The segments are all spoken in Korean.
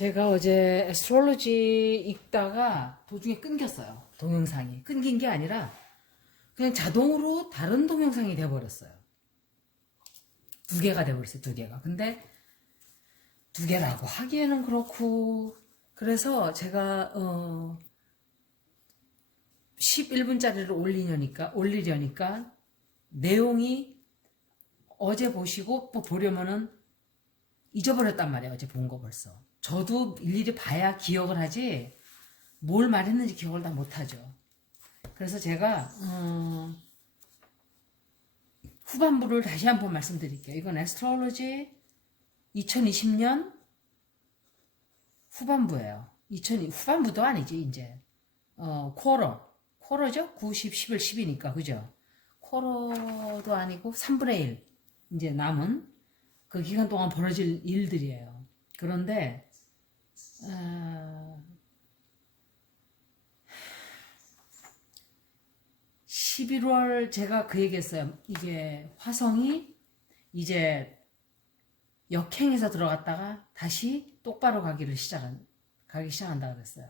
제가 어제 애스트롤로지 읽다가 도중에 끊겼어요. 동영상이. 끊긴 게 아니라 그냥 자동으로 다른 동영상이 돼버렸어요. 두 개가 돼버렸어요. 두 개가. 근데 두 개라고 하기에는 그렇고 그래서 제가 11분짜리를 올리려니까 내용이 어제 보시고 또 보려면은 잊어버렸단 말이에요. 어제 본 거 벌써. 저도 일일이 봐야 기억을 하지 뭘 말했는지 기억을 다 못하죠. 그래서 제가 후반부를 다시 한번 말씀드릴게요. 이건 애스트롤로지 2020년 후반부예요. 후반부도 아니지 이제 쿼러죠? 9, 10, 11, 10이니까 그죠? 쿼러도 아니고 3분의 1 이제 남은 그 기간 동안 벌어질 일들이에요. 그런데 11월 제가 그 얘기했어요. 이게 화성이 이제 역행에서 들어갔다가 다시 똑바로 가기 시작한다 그랬어요.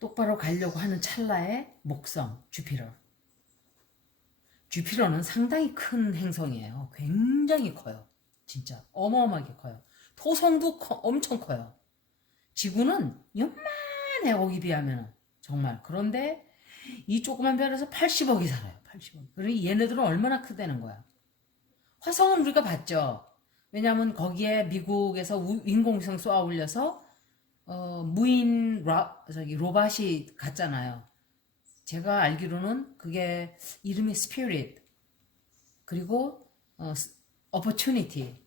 똑바로 가려고 하는 찰나의 목성 주피터는 상당히 큰 행성이에요. 굉장히 커요. 진짜 어마어마하게 커요. 토성도 엄청 커요. 지구는 요만해 거기 비하면 정말. 그런데 이 조그만 별에서 80억이 살아요. 80억. 그러니 얘네들은 얼마나 크다는 거야. 화성은 우리가 봤죠. 왜냐하면 거기에 미국에서 인공위성 쏘아 올려서 무인 로봇이 갔잖아요. 제가 알기로는 그게 이름이 스피릿 그리고 opportunity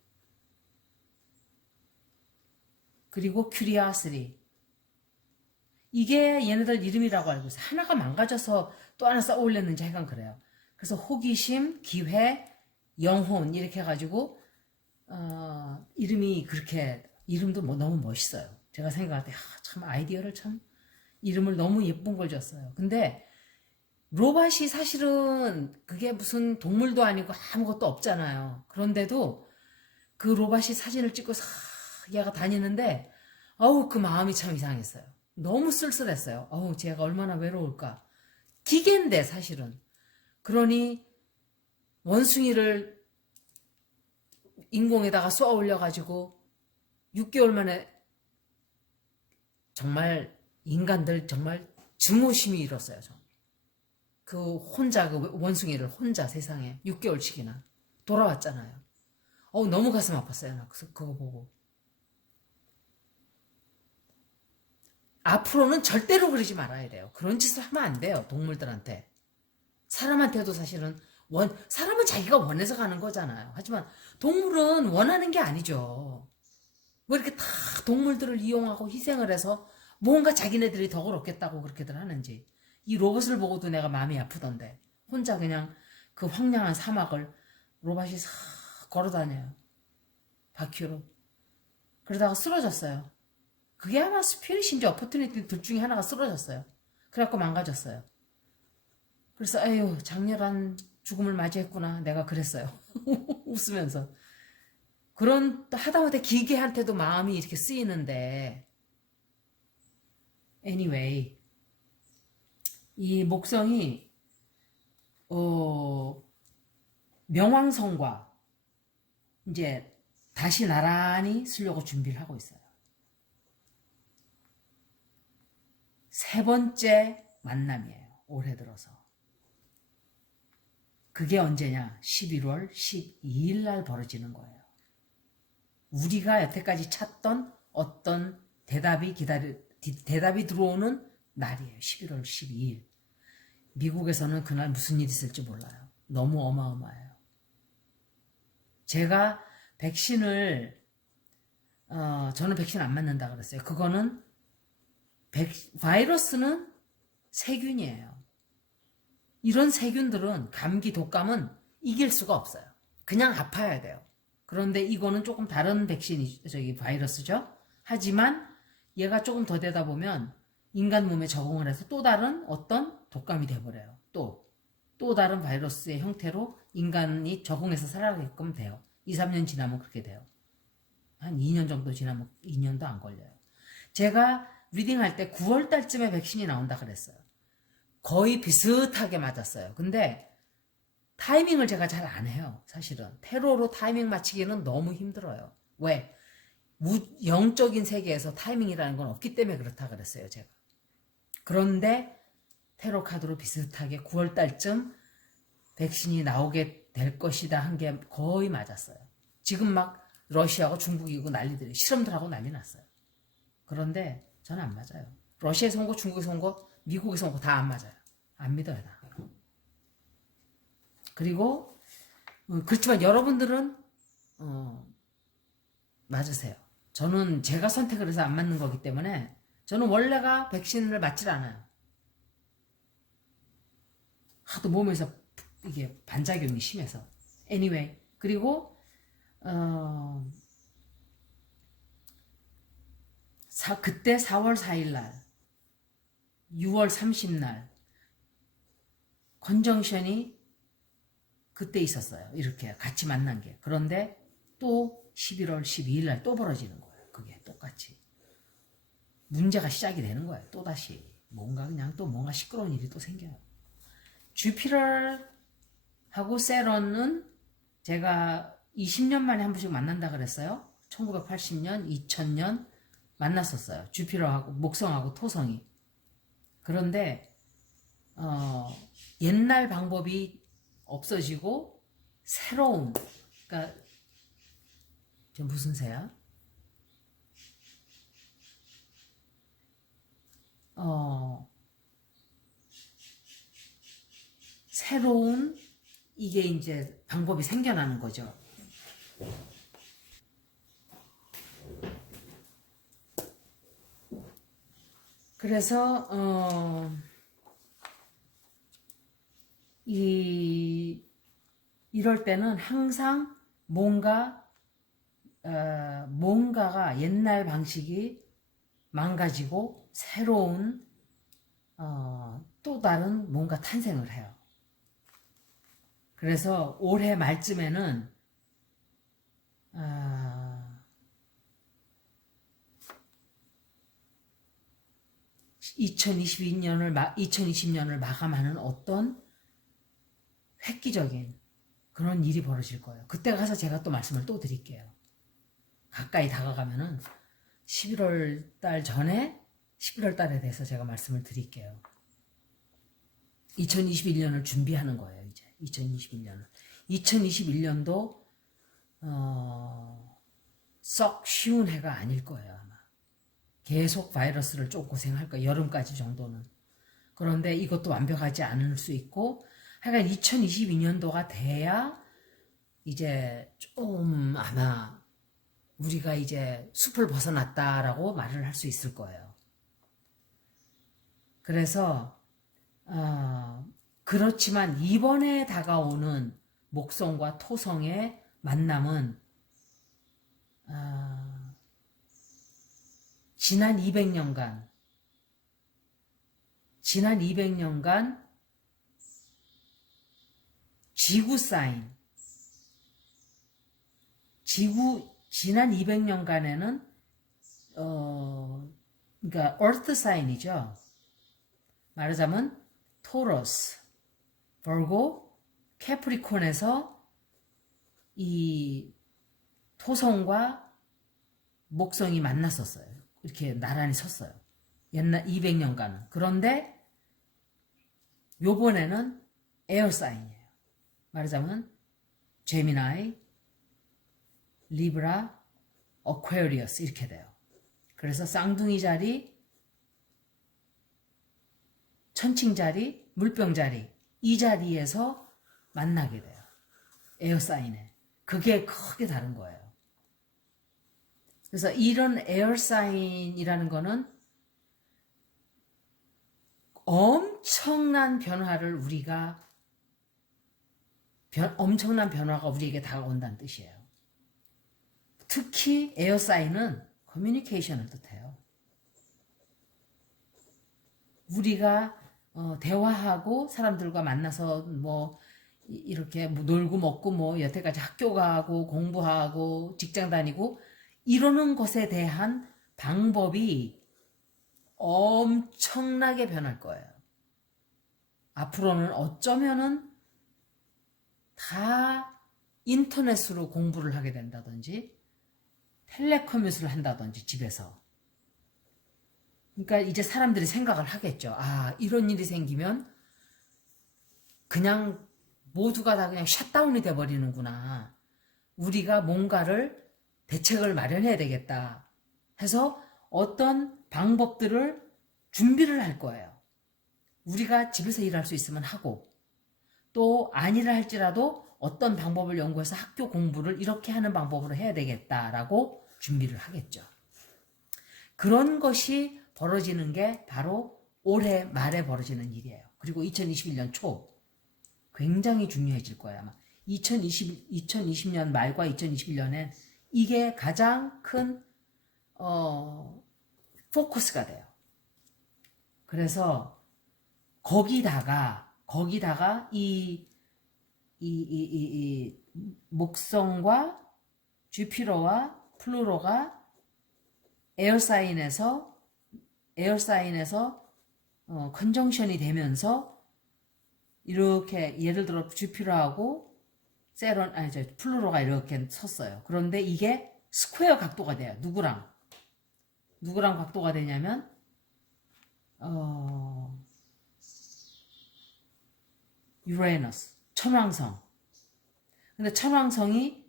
그리고 curiosity 이게 얘네들 이름이라고 알고 있어요. 하나가 망가져서 또 하나 쌓아 올렸는지 하여간 그래요. 그래서 호기심, 기회, 영혼 이렇게 해가지고 이름이 그렇게 이름도 너무 멋있어요. 제가 생각할 때 참 아이디어를 참 이름을 너무 예쁜 걸 줬어요. 근데 로봇이 사실은 그게 무슨 동물도 아니고 아무것도 없잖아요. 그런데도 그 로봇이 사진을 찍고 싹 얘가 다니는데 그 마음이 참 이상했어요. 너무 쓸쓸했어요. 쟤가 얼마나 외로울까. 기계인데 사실은. 그러니 원숭이를 인공에다가 쏘아 올려가지고 6개월 만에 정말 인간들 정말 증오심이 일었어요. 그 원숭이를 혼자 세상에 6개월씩이나 돌아왔잖아요. 너무 가슴 아팠어요. 나 그거 보고. 앞으로는 절대로 그러지 말아야 돼요. 그런 짓을 하면 안 돼요. 동물들한테. 사람한테도 사실은 사람은 자기가 원해서 가는 거잖아요. 하지만 동물은 원하는 게 아니죠. 왜 이렇게 다 동물들을 이용하고 희생을 해서 뭔가 자기네들이 더 그렇겠다고 그렇게들 하는지. 이 로봇을 보고도 내가 마음이 아프던데. 혼자 그냥 그 황량한 사막을 로봇이 싹 걸어다녀요. 바퀴로. 그러다가 쓰러졌어요. 그게 아마 스피릿인지 어퍼튜니티 둘 중에 하나가 쓰러졌어요. 그래갖고 망가졌어요. 그래서 에휴 장렬한 죽음을 맞이했구나. 내가 그랬어요. 웃으면서. 그런 하다못해 기계한테도 마음이 이렇게 쓰이는데 anyway 이 목성이 명왕성과 이제 다시 나란히 쓰려고 준비를 하고 있어요. 세 번째 만남이에요. 올해 들어서. 그게 언제냐? 11월 12일 날 벌어지는 거예요. 우리가 여태까지 찾던 어떤 대답이 들어오는 날이에요. 11월 12일. 미국에서는 그날 무슨 일이 있을지 몰라요. 너무 어마어마해요. 제가 백신을 저는 백신 안 맞는다 그랬어요. 그거는 바이러스는 세균이에요. 이런 세균들은 감기, 독감은 이길 수가 없어요. 그냥 아파야 돼요. 그런데 이거는 조금 다른 바이러스죠. 하지만 얘가 조금 더 되다 보면 인간 몸에 적응을 해서 또 다른 어떤 독감이 돼버려요. 또 다른 바이러스의 형태로 인간이 적응해서 살아가게끔 돼요. 2, 3년 지나면 그렇게 돼요. 한 2년 정도 지나면 2년도 안 걸려요. 제가 리딩할 때 9월 달쯤에 백신이 나온다 그랬어요. 거의 비슷하게 맞았어요. 근데 타이밍을 제가 잘 안 해요. 사실은 테러로 타이밍 맞추기는 너무 힘들어요. 왜? 영적인 세계에서 타이밍이라는 건 없기 때문에 그렇다 그랬어요. 제가. 그런데 테러 카드로 비슷하게 9월 달쯤 백신이 나오게 될 것이다 한 게 거의 맞았어요. 지금 막 러시아하고 중국이고 난리들이 실험들하고 난리 났어요. 그런데 저는 안 맞아요. 러시아에서 온 거, 중국에서 온 거, 미국에서 온 거 다 안 맞아요. 안 믿어요. 다. 그리고 그렇지만 여러분들은 맞으세요. 저는 제가 선택을 해서 안 맞는 거기 때문에 저는 원래가 백신을 맞질 않아요. 하도 몸에서 이게 반작용이 심해서. Anyway, 그리고 그때 4월 4일 날, 6월 30일 날 컨정션이 그때 있었어요. 이렇게 같이 만난 게. 그런데 또 11월 12일 날 또 벌어지는 거예요. 그게 똑같이. 문제가 시작이 되는 거예요. 또다시. 뭔가 그냥 또 뭔가 시끄러운 일이 또 생겨요. 주피터하고 세런은 제가 20년 만에 한 번씩 만난다 그랬어요. 1980년, 2000년 만났었어요. 주피터하고 목성하고 토성이. 그런데 옛날 방법이 없어지고 새로운, 그러니까 저 무슨 새야? 새로운 이게 이제 방법이 생겨나는 거죠. 그래서 이럴 때는 항상 뭔가가 옛날 방식이 망가지고 새로운 또 다른 뭔가 탄생을 해요. 그래서 올해 말쯤에는 2020년을 마감하는 어떤 획기적인 그런 일이 벌어질 거예요. 그때 가서 제가 또 말씀을 또 드릴게요. 가까이 다가가면은 11월 달 전에 11월 달에 대해서 제가 말씀을 드릴게요. 2021년을 준비하는 거예요, 이제. 2021년을. 2021년도 썩 쉬운 해가 아닐 거예요, 아마. 계속 바이러스를 좀 고생할 거예요. 여름까지 정도는. 그런데 이것도 완벽하지 않을 수 있고, 하여간 2022년도가 돼야 이제 좀 아마 우리가 이제 숲을 벗어났다라고 말을 할 수 있을 거예요. 그래서 그렇지만 이번에 다가오는 목성과 토성의 만남은 지난 200년간 지구 사인, 지난 200년간에는 그러니까 earth 사인이죠. 말하자면 토러스, 버고, 캐프리콘에서 이 토성과 목성이 만났었어요. 이렇게 나란히 섰어요. 옛날 200년간은. 그런데 요번에는 에어 사인이에요. 말하자면 제미나이, 리브라, 어퀘리어스 이렇게 돼요. 그래서 쌍둥이 자리, 천칭 자리, 물병 자리 이 자리에서 만나게 돼요. 에어 사인에. 그게 크게 다른 거예요. 그래서 이런 에어 사인이라는 거는 엄청난 변화가 우리에게 다가온다는 뜻이에요. 특히 에어 사인은 커뮤니케이션을 뜻해요. 우리가 대화하고 사람들과 만나서 뭐 이렇게 뭐 놀고 먹고 뭐 여태까지 학교 가고 공부하고 직장 다니고 이러는 것에 대한 방법이 엄청나게 변할 거예요. 앞으로는 어쩌면은 다 인터넷으로 공부를 하게 된다든지 텔레커뮤트를 한다든지 집에서. 그러니까 이제 사람들이 생각을 하겠죠. 아, 이런 일이 생기면 그냥 모두가 다 그냥 셧다운이 돼버리는구나. 우리가 뭔가를 대책을 마련해야 되겠다 해서 어떤 방법들을 준비를 할 거예요. 우리가 집에서 일할 수 있으면 하고, 또 아니라 할지라도 어떤 방법을 연구해서 학교 공부를 이렇게 하는 방법으로 해야 되겠다라고 준비를 하겠죠. 그런 것이 벌어지는 게 바로 올해 말에 벌어지는 일이에요. 그리고 2021년 초 굉장히 중요해질 거예요. 아마 2020년 말과 2021년엔 이게 가장 큰 포커스가 돼요. 그래서 거기다가 이 목성과 주피터와 플루토가 에어사인에서 컨정션이 되면서 이렇게 예를 들어 주피터하고 플루토가 이렇게 섰어요. 그런데 이게 스퀘어 각도가 돼요. 누구랑 각도가 되냐면 유레너스, 천왕성. 근데 천왕성이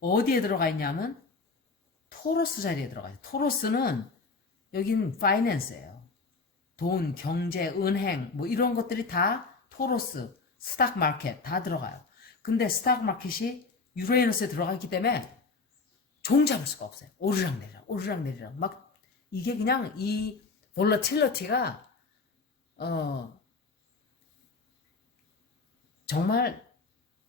어디에 들어가 있냐면 토러스 자리에 들어가요. 토러스는 여긴 파이낸스예요. 돈, 경제, 은행 뭐 이런 것들이 다 토러스, 스탁 마켓 다 들어가요. 근데 스탁 마켓이 유레너스에 들어가 있기 때문에 종잡을 수가 없어요. 오르락내리락 막 이게 그냥 이 볼러틸러티가 정말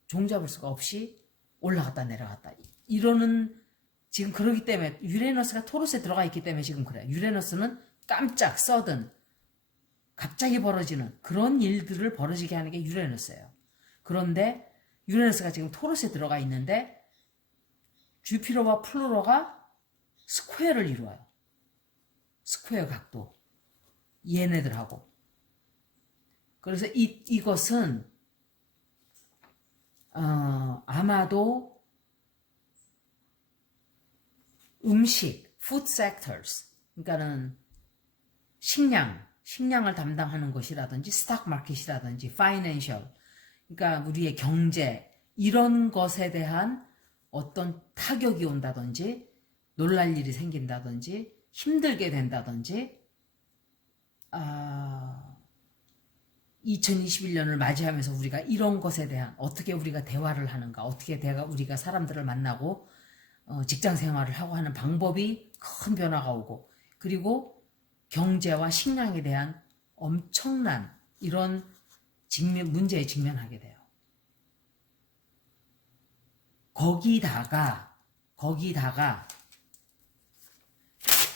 종잡을 수가 없이 올라갔다 내려갔다 이러는 지금 그러기 때문에 유레너스가 토러스에 들어가 있기 때문에 지금 그래요. 유레너스는 깜짝 서든 갑자기 벌어지는 그런 일들을 벌어지게 하는 게 유레너스예요. 그런데 유레너스가 지금 토러스에 들어가 있는데 주피터와 플루토가 스퀘어를 이루어요. 스퀘어 각도. 얘네들하고. 그래서 이것은 아마도 음식, food sectors, 그러니까는 식량을 담당하는 것이라든지 스탁 마켓이라든지 financial, 그러니까 우리의 경제 이런 것에 대한 어떤 타격이 온다든지 놀랄 일이 생긴다든지 힘들게 된다든지 2021년을 맞이하면서 우리가 이런 것에 대한 어떻게 우리가 대화를 하는가, 어떻게 우리가 사람들을 만나고 직장 생활을 하고 하는 방법이 큰 변화가 오고, 그리고 경제와 식량에 대한 엄청난 이런 문제에 직면하게 돼요. 거기다가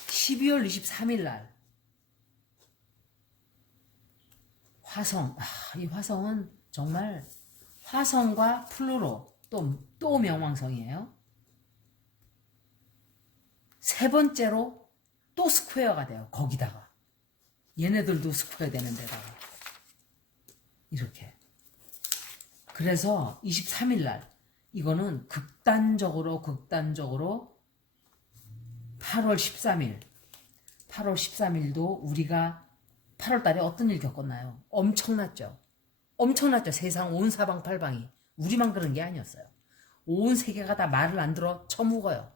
12월 23일 날 화성, 이 화성은 정말 화성과 플루토 또 명왕성이에요. 세 번째로 또 스퀘어가 돼요. 거기다가 얘네들도 스퀘어 되는 데다가 이렇게. 그래서 23일 날 이거는 극단적으로 8월 13일도 우리가 8월 달에 어떤 일 겪었나요? 엄청났죠. 세상 온 사방팔방이. 우리만 그런 게 아니었어요. 온 세계가 다 말을 안 들어 처묵어요.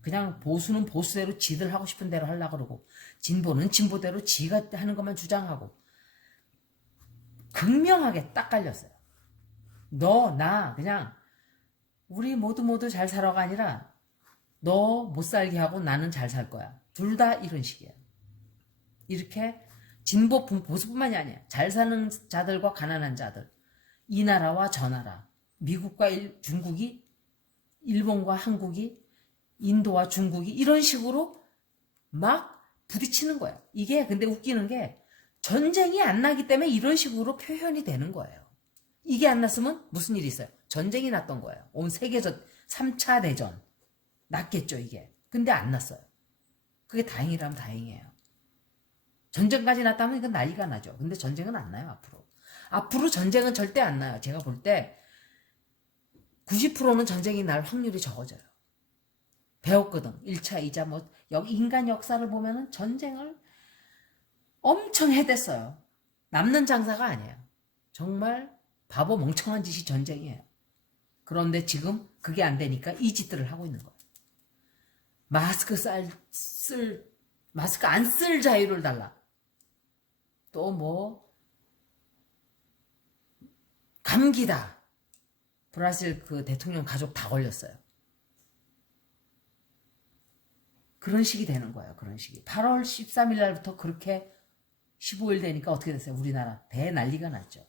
그냥 보수는 보수대로 지들 하고 싶은 대로 하려고 그러고, 진보는 진보대로 지가 하는 것만 주장하고, 극명하게 딱 갈렸어요. 너, 나, 그냥 우리 모두 잘 살아가 아니라 너 못 살게 하고 나는 잘 살 거야. 둘 다 이런 식이에요. 이렇게 진보 보수뿐만이 아니에요. 잘 사는 자들과 가난한 자들, 이 나라와 저 나라, 미국과 중국이, 일본과 한국이, 인도와 중국이 이런 식으로 막 부딪히는 거예요. 이게 근데 웃기는 게 전쟁이 안 나기 때문에 이런 식으로 표현이 되는 거예요. 이게 안 났으면 무슨 일이 있어요? 전쟁이 났던 거예요. 온 세계적 3차 대전. 났겠죠, 이게. 근데 안 났어요. 그게 다행이라면 다행이에요. 전쟁까지 났다면 이건 난리가 나죠. 근데 전쟁은 안 나요, 앞으로. 앞으로 전쟁은 절대 안 나요. 제가 볼 때 90%는 전쟁이 날 확률이 적어져요. 배웠거든. 1차, 2차, 뭐, 인간 역사를 보면은 전쟁을 엄청 해댔어요. 남는 장사가 아니에요. 정말 바보 멍청한 짓이 전쟁이에요. 그런데 지금 그게 안 되니까 이 짓들을 하고 있는 거예요. 마스크 안 쓸 자유를 달라. 또 뭐, 감기다. 브라질 그 대통령 가족 다 걸렸어요. 그런 식이 되는 거예요. 그런 식이. 8월 13일 날부터 그렇게 15일 되니까 어떻게 됐어요? 우리나라 대난리가 났죠.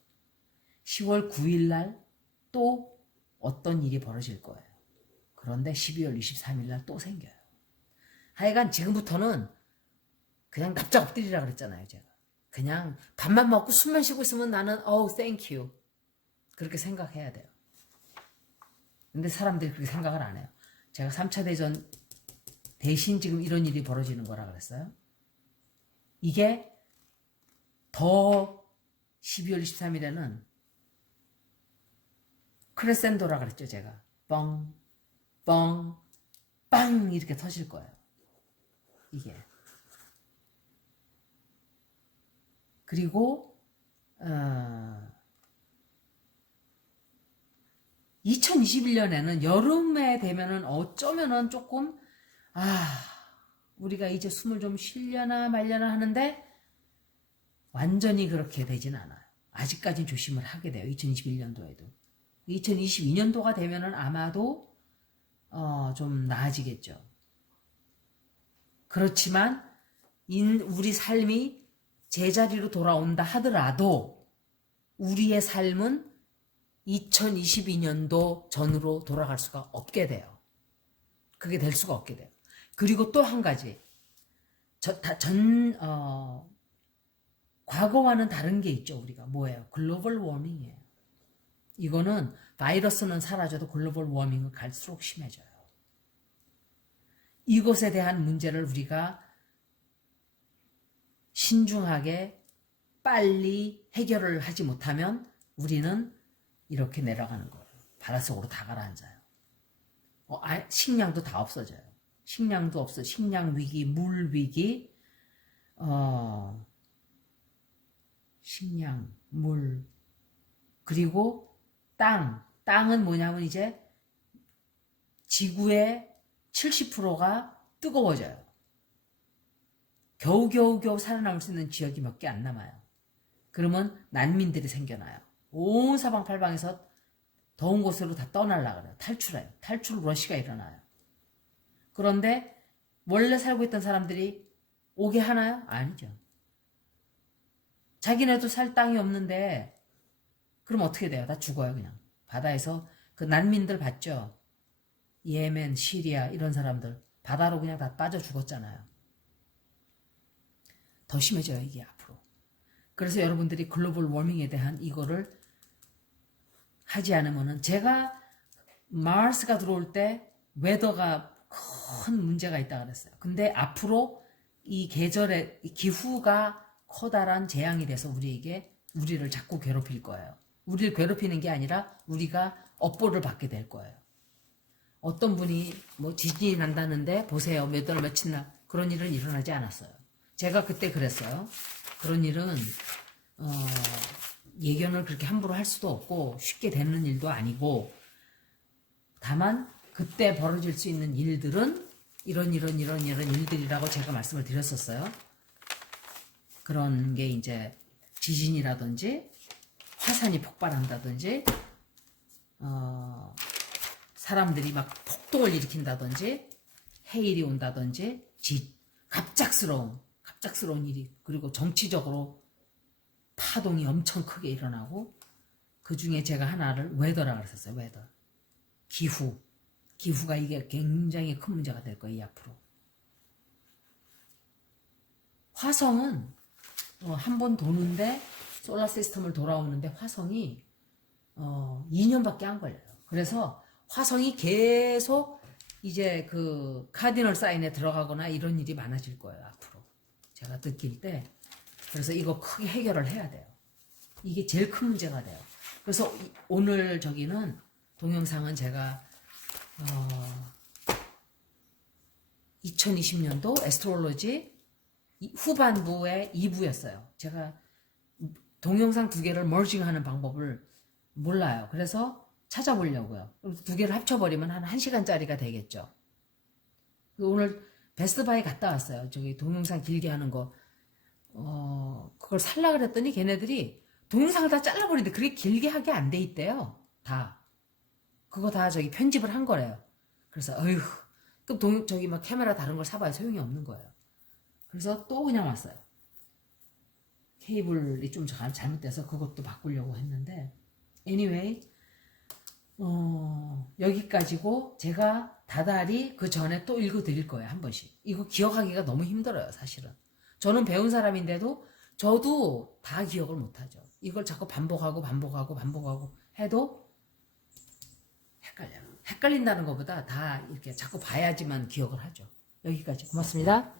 10월 9일 날 또 어떤 일이 벌어질 거예요. 그런데 12월 23일 날 또 생겨요. 하여간 지금부터는 그냥 납작 엎드리라 그랬잖아요. 제가. 그냥 밥만 먹고 숨만 쉬고 있으면 나는 thank you. 그렇게 생각해야 돼요. 근데 사람들이 그렇게 생각을 안 해요. 제가 3차 대전 대신 지금 이런 일이 벌어지는 거라 그랬어요. 이게 더 12월 23일에는 크레센도라 그랬죠, 제가. 뻥, 뻥, 빵 이렇게 터질 거예요. 이게. 그리고 2021년에는 여름에 되면은 어쩌면은 조금 우리가 이제 숨을 좀 쉬려나 말려나 하는데 완전히 그렇게 되진 않아요. 아직까지는 조심을 하게 돼요. 2021년도에도. 2022년도가 되면은 아마도 좀 나아지겠죠. 그렇지만 우리 삶이 제자리로 돌아온다 하더라도 우리의 삶은 2022년도 전으로 돌아갈 수가 없게 돼요. 그게 될 수가 없게 돼요. 그리고 또 한 가지. 과거와는 다른 게 있죠, 우리가. 뭐예요? 글로벌 워밍이에요. 이거는 바이러스는 사라져도 글로벌 워밍은 갈수록 심해져요. 이것에 대한 문제를 우리가 신중하게 빨리 해결을 하지 못하면 우리는 이렇게 내려가는 거예요. 바닷속으로 다 가라앉아요. 식량도 다 없어져요. 식량도 없어. 식량 위기, 물 위기, 식량, 물, 그리고 땅은 뭐냐면 이제 지구의 70%가 뜨거워져요. 겨우겨우 살아남을 수 있는 지역이 몇 개 안 남아요. 그러면 난민들이 생겨나요. 온 사방팔방에서 더운 곳으로 다 떠나려고 그래요. 탈출해요. 탈출 러시가 일어나요. 그런데 원래 살고 있던 사람들이 오게 하나요? 아니죠. 자기네도 살 땅이 없는데 그럼 어떻게 돼요? 다 죽어요, 그냥. 바다에서 그 난민들 봤죠? 예멘, 시리아 이런 사람들 바다로 그냥 다 빠져 죽었잖아요. 더 심해져요, 이게 앞으로. 그래서 여러분들이 글로벌 워밍에 대한 이거를 하지 않으면은, 제가 마스가 들어올 때 웨더가 큰 문제가 있다 그랬어요. 근데 앞으로 이 계절의 기후가 커다란 재앙이 돼서 우리를 자꾸 괴롭힐 거예요. 우리를 괴롭히는 게 아니라 우리가 업보를 받게 될 거예요. 어떤 분이 뭐 지진이 난다는데 보세요, 몇 월 며칠 날 그런 일은 일어나지 않았어요. 제가 그때 그랬어요. 그런 일은 예견을 그렇게 함부로 할 수도 없고 쉽게 되는 일도 아니고, 다만 그때 벌어질 수 있는 일들은 이런 일들이라고 제가 말씀을 드렸었어요. 그런 게 이제 지진이라든지 화산이 폭발한다든지 사람들이 막 폭동을 일으킨다든지 해일이 온다든지 갑작스러운 일이, 그리고 정치적으로 파동이 엄청 크게 일어나고, 그 중에 제가 하나를 웨더라고 그랬었어요. 웨더. 기후가 이게 굉장히 큰 문제가 될 거예요, 앞으로. 화성은 한 번 도는데, 솔라 시스템을 돌아오는데 화성이 2년밖에 안 걸려요. 그래서 화성이 계속 이제 그 카디널 사인에 들어가거나 이런 일이 많아질 거예요, 앞으로. 제가 느낄 때. 그래서 이거 크게 해결을 해야 돼요. 이게 제일 큰 문제가 돼요. 그래서 오늘 저기는 동영상은 제가 2020년도 에스트롤로지 후반부의 2부였어요. 제가 동영상 두 개를 머징하는 방법을 몰라요. 그래서 찾아보려고요. 두 개를 합쳐버리면 한 1시간짜리가 되겠죠. 오늘 베스트바이 갔다 왔어요. 저기 동영상 길게 하는 거. 그걸 살라 그랬더니 걔네들이 동영상을 다 잘라버리는데 그렇게 길게 하게 안 돼 있대요. 다. 그거 다 저기 편집을 한 거래요. 그래서 어휴. 그럼 저기 막 카메라 다른 걸 사봐야 소용이 없는 거예요. 그래서 또 그냥 왔어요. 케이블이 좀 잘못돼서 그것도 바꾸려고 했는데 anyway 여기까지고 제가 다달이 그 전에 또 읽어드릴 거예요. 한 번씩. 이거 기억하기가 너무 힘들어요. 사실은. 저는 배운 사람인데도 저도 다 기억을 못하죠. 이걸 자꾸 반복하고 해도 헷갈려요. 헷갈린다는 것보다 다 이렇게 자꾸 봐야지만 기억을 하죠. 여기까지. 고맙습니다.